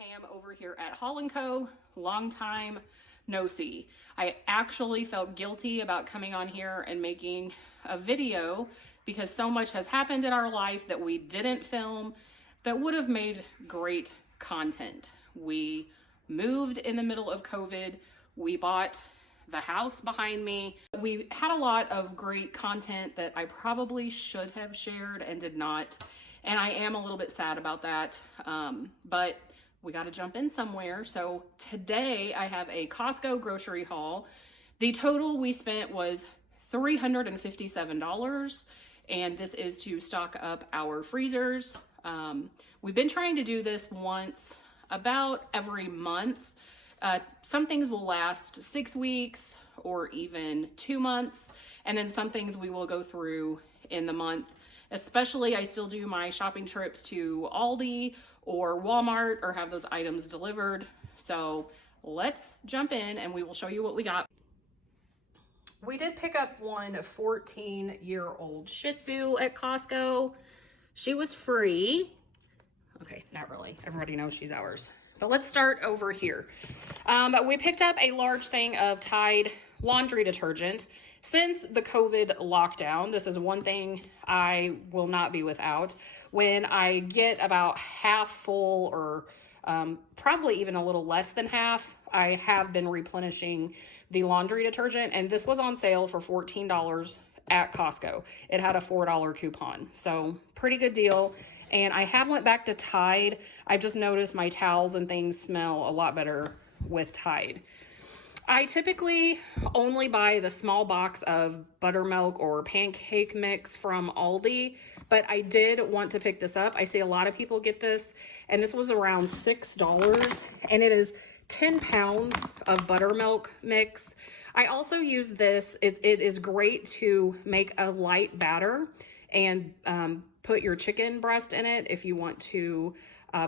Tam over here at HaulandCo. Long time no see. I actually felt guilty about coming on here and making a video because so much has happened in our life that we didn't film that would have made great content. We moved in the middle of COVID. We bought the house behind me. We had a lot of great content that I probably should have shared and did not. And I am a little bit sad about that. But we got to jump in somewhere. So today I have a Costco grocery haul. The total we spent was $357. And this is to stock up our freezers. We've been trying to do this once about every month. Some things will last 6 weeks or even 2 months. And then some things we will go through in the month. Especially I still do my shopping trips to Aldi or Walmart or have those items delivered. So let's jump in and we will show you what we got. We did pick up one 14-year-old Shih Tzu at Costco. She was free. Okay, not really. Everybody knows she's ours. But let's start over here. We picked up a large thing of Tide laundry detergent. Since the COVID lockdown, this is one thing I will not be without. When I get about half full or probably even a little less than half, I have been replenishing the laundry detergent, and this was on sale for $14 at Costco. It had a $4 coupon, so pretty good deal. And I have went back to Tide. I just noticed my towels and things smell a lot better with Tide. I typically only buy the small box of buttermilk or pancake mix from Aldi, but I did want to pick this up. I see a lot of people get this, and this was around $6, and it is 10 pounds of buttermilk mix. I also use this. It is great to make a light batter and put your chicken breast in it if you want to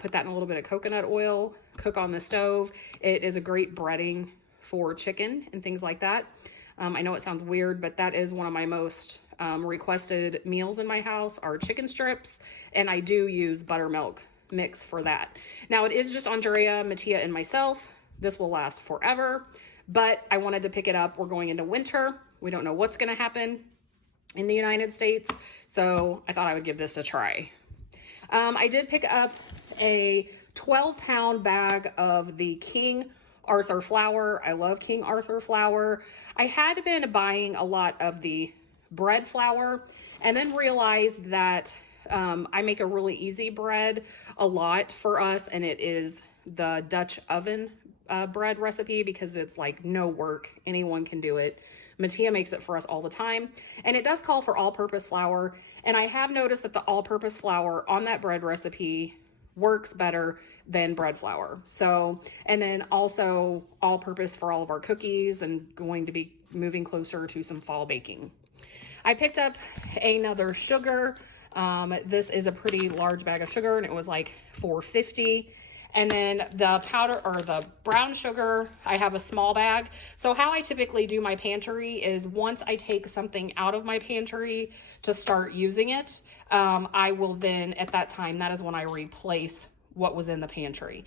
put that in a little bit of coconut oil, cook on the stove. It is a great breading for chicken and things like that. I know it sounds weird, but that is one of my most requested meals in my house are chicken strips, and I do use buttermilk mix for that. Now it is just Andrea, Mattia, and myself. This will last forever, but I wanted to pick it up. We're going into winter. We don't know what's gonna happen in the United States, so I thought I would give this a try. I did pick up a 12-pound bag of the King Arthur flour. I love King Arthur flour. I had been buying a lot of the bread flour and then realized that I make a really easy bread a lot for us, and it is the Dutch oven bread recipe because it's like no work. Anyone can do it. Mattia makes it for us all the time, and it does call for all-purpose flour, and I have noticed that the all-purpose flour on that bread recipe works better than bread flour. So, and then also all-purpose for all of our cookies and going to be moving closer to some fall baking. I picked up another sugar. This is a pretty large bag of sugar, and it was like $4.50. And then the powder or the brown sugar, I have a small bag. So how I typically do my pantry is once I take something out of my pantry to start using it, I will then at that time, that is when I replace what was in the pantry.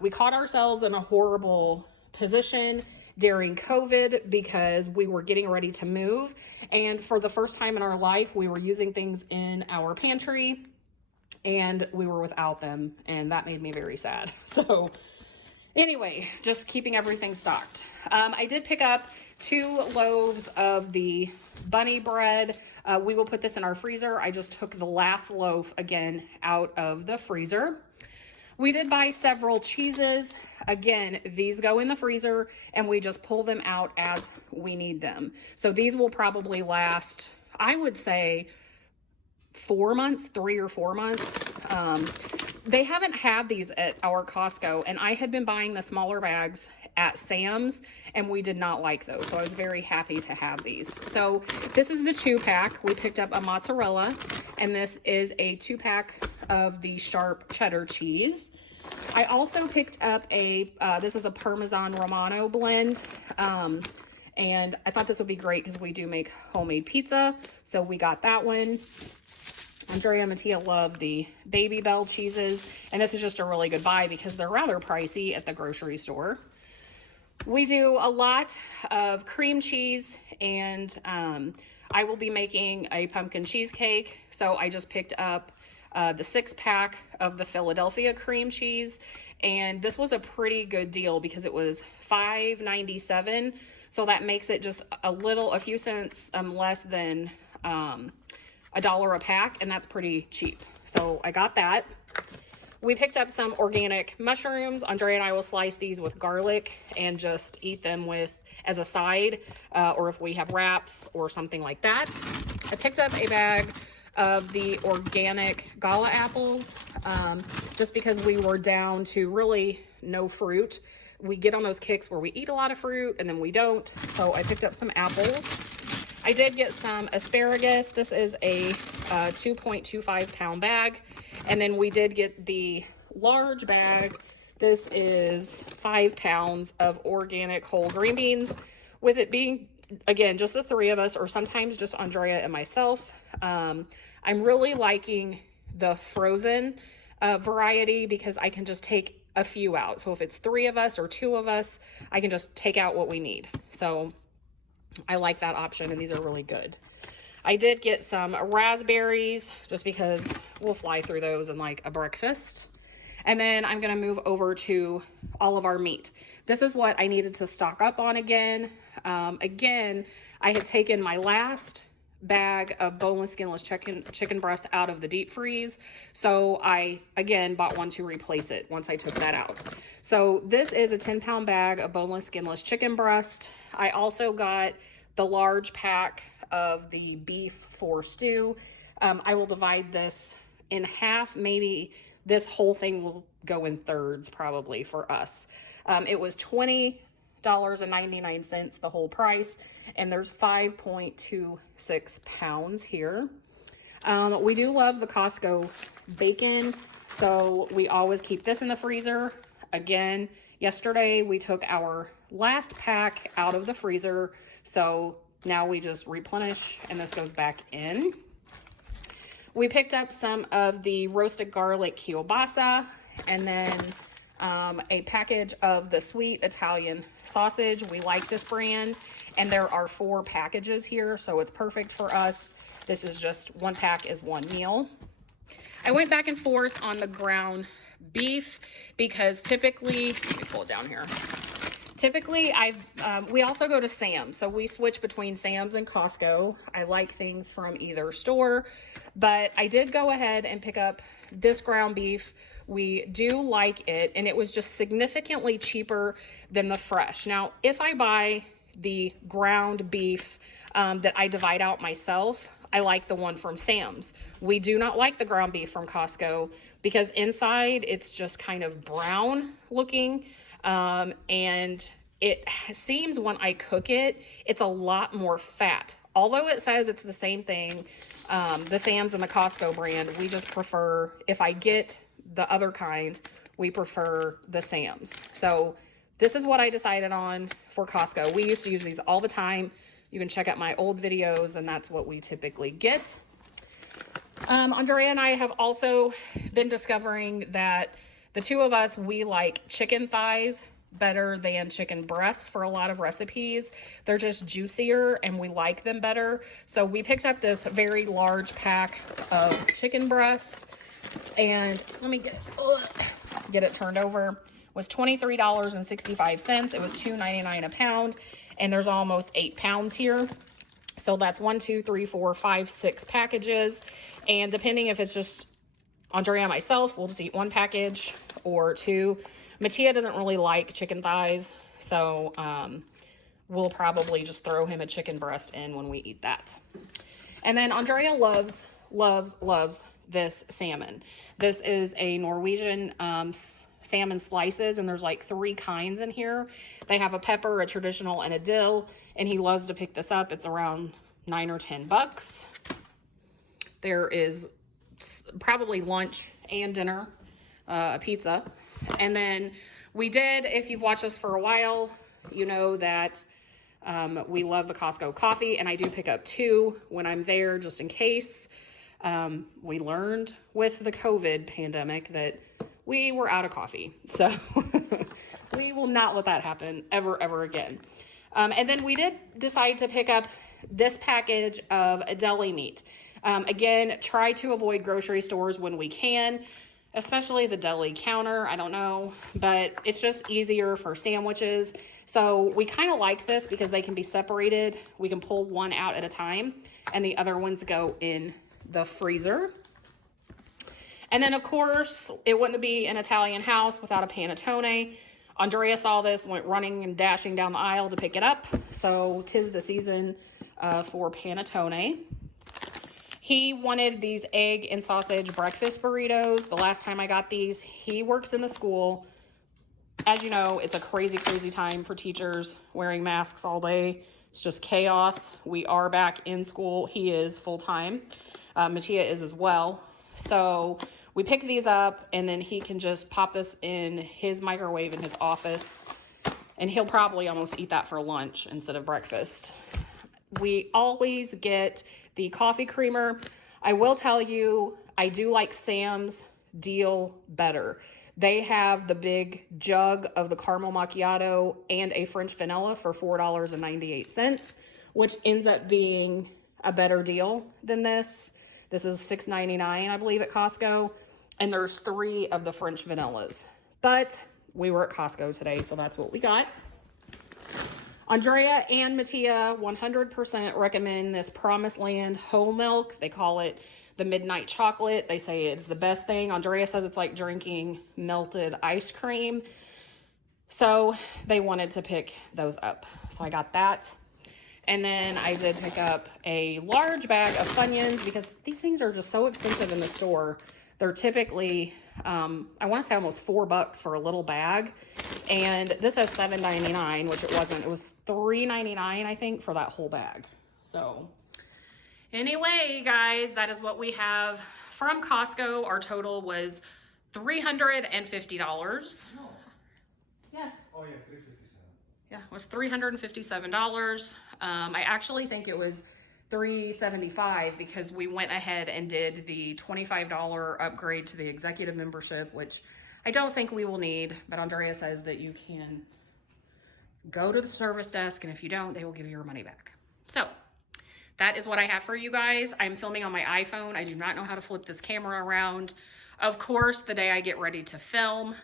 We caught ourselves in a horrible position during COVID because we were getting ready to move. And for the first time in our life, we were using things in our pantry and we were without them, and that made me very sad. So anyway, just keeping everything stocked. I did pick up 2 loaves of the bunny bread. We will put this in our freezer. I just took the last loaf again out of the freezer. We did buy several cheeses. Again, these go in the freezer and we just pull them out as we need them. So these will probably last, I would say, 4 months, 3 or 4 months. They haven't had these at our Costco, and I had been buying the smaller bags at Sam's, and we did not like those. So I was very happy to have these. So this is the 2-pack. We picked up a mozzarella, and this is a 2-pack of the sharp cheddar cheese. I also picked up this is a Parmesan Romano blend. And I thought this would be great because we do make homemade pizza. So we got that one. Andrea and Mattia love the Baby Bell cheeses, and this is just a really good buy because they're rather pricey at the grocery store. We do a lot of cream cheese, and I will be making a pumpkin cheesecake. So I just picked up the 6-pack of the Philadelphia cream cheese, and this was a pretty good deal because it was $5.97. So that makes it just a few cents less than $1 a pack, and that's pretty cheap. So I got that. We picked up some organic mushrooms. Andrea and I will slice these with garlic and just eat them as a side, or if we have wraps or something like that. I picked up a bag of the organic gala apples, just because we were down to really no fruit. We get on those kicks where we eat a lot of fruit and then we don't. So I picked up some apples. I did get some asparagus. This is a 2.25 pound bag. And then we did get the large bag. This is 5 pounds of organic whole green beans, with it being, again, just the 3 of us, or sometimes just Andrea and myself. I'm really liking the frozen variety because I can just take a few out. So if it's 3 of us or 2 of us, I can just take out what we need. So I like that option, and these are really good. I did get some raspberries just because we'll fly through those in like a breakfast. And then I'm going to move over to all of our meat. This is what I needed to stock up on again. Again, I had taken my last bag of boneless, skinless chicken breast out of the deep freeze. So I, again, bought one to replace it once I took that out. So this is a 10-pound bag of boneless, skinless chicken breast. I also got the large pack of the beef for stew. I will divide this in half. Maybe this whole thing will go in thirds probably for us. It was $20.99, the whole price, and there's 5.26 pounds here. We do love the Costco bacon, so we always keep this in the freezer. Again, yesterday we took our last pack out of the freezer, so now we just replenish and this goes back in. We picked up some of the roasted garlic kielbasa, and then a package of the sweet Italian sausage. We like this brand, and there are 4 packages here, so it's perfect for us. This is just 1 pack is 1 meal. I went back and forth on the ground beef because typically, let me pull it down here. Typically, we also go to Sam's, so we switch between Sam's and Costco. I like things from either store, but I did go ahead and pick up this ground beef. We do like it, and it was just significantly cheaper than the fresh. Now, if I buy the ground beef that I divide out myself, I like the one from Sam's. We do not like the ground beef from Costco because inside it's just kind of brown looking. And it seems when I cook it, it's a lot more fat. Although it says it's the same thing, the Sam's and the Costco brand, we just prefer, if I get the other kind, we prefer the Sam's. So this is what I decided on for Costco. We used to use these all the time. You can check out my old videos, and that's what we typically get. Andrea and I have also been discovering that the 2 of us, we like chicken thighs better than chicken breasts for a lot of recipes. They're just juicier and we like them better. So we picked up this very large pack of chicken breasts, and let me get it turned over. It was $23.65. It was $2.99 a pound, and there's almost 8 pounds here. So that's 1, 2, 3, 4, 5, 6 packages. And depending if it's just Andrea and myself, we'll just eat 1 package or 2. Mattia doesn't really like chicken thighs, so we'll probably just throw him a chicken breast in when we eat that. And then Andrea loves this salmon. This is a Norwegian salmon slices, and there's like 3 kinds in here. They have a pepper, a traditional, and a dill, and he loves to pick this up. It's around $9 or $10. There is probably lunch and dinner, a pizza. And then we did, if you've watched us for a while, you know that we love the Costco coffee, and I do pick up 2 when I'm there just in case. We learned with the COVID pandemic that we were out of coffee. So we will not let that happen ever again. And then we did decide to pick up this package of deli meat. Again, try to avoid grocery stores when we can, especially the deli counter. I don't know, but it's just easier for sandwiches. So we kind of liked this because they can be separated. We can pull one out at a time and the other ones go in the freezer. And then of course, it wouldn't be an Italian house without a panettone. Andrea saw this, went running and dashing down the aisle to pick it up. So 'tis the season for panettone. He wanted these egg and sausage breakfast burritos. The last time I got these, he works in the school. As you know, it's a crazy time for teachers wearing masks all day. It's just chaos. We are back in school. He is full-time. Mattia is as well. So we pick these up and then he can just pop this in his microwave in his office and he'll probably almost eat that for lunch instead of breakfast. We always get the coffee creamer. I will tell you, I do like Sam's deal better. They have the big jug of the caramel macchiato and a French vanilla for $4.98, which ends up being a better deal than this. This is $6.99, I believe, at Costco. And there's 3 of the French vanillas. But we were at Costco today, so that's what we got. Andrea and Mattia 100% recommend this Promised Land whole milk. They call it the midnight chocolate. They say it's the best thing. Andrea says it's like drinking melted ice cream. So they wanted to pick those up. So I got that. And then I did pick up a large bag of Funyuns because these things are just so expensive in the store. They're typically, I want to say almost $4 for a little bag. And this has $7.99, which it wasn't. It was $3.99, I think, for that whole bag. So anyway, guys, that is what we have from Costco. Our total was $350. No. Yes. Oh yeah, $357. Yeah, it was $357. I actually think it was $375 because we went ahead and did the $25 upgrade to the executive membership, which I don't think we will need, but Andrea says that you can go to the service desk, and if you don't, they will give you your money back. So that is what I have for you guys. I'm filming on my iPhone. I do not know how to flip this camera around. Of course, the day I get ready to film,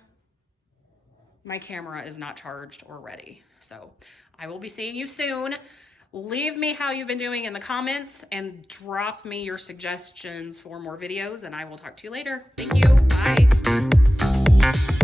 my camera is not charged or ready. So I will be seeing you soon. Leave me how you've been doing in the comments and drop me your suggestions for more videos, and I will talk to you later. Thank you. Bye.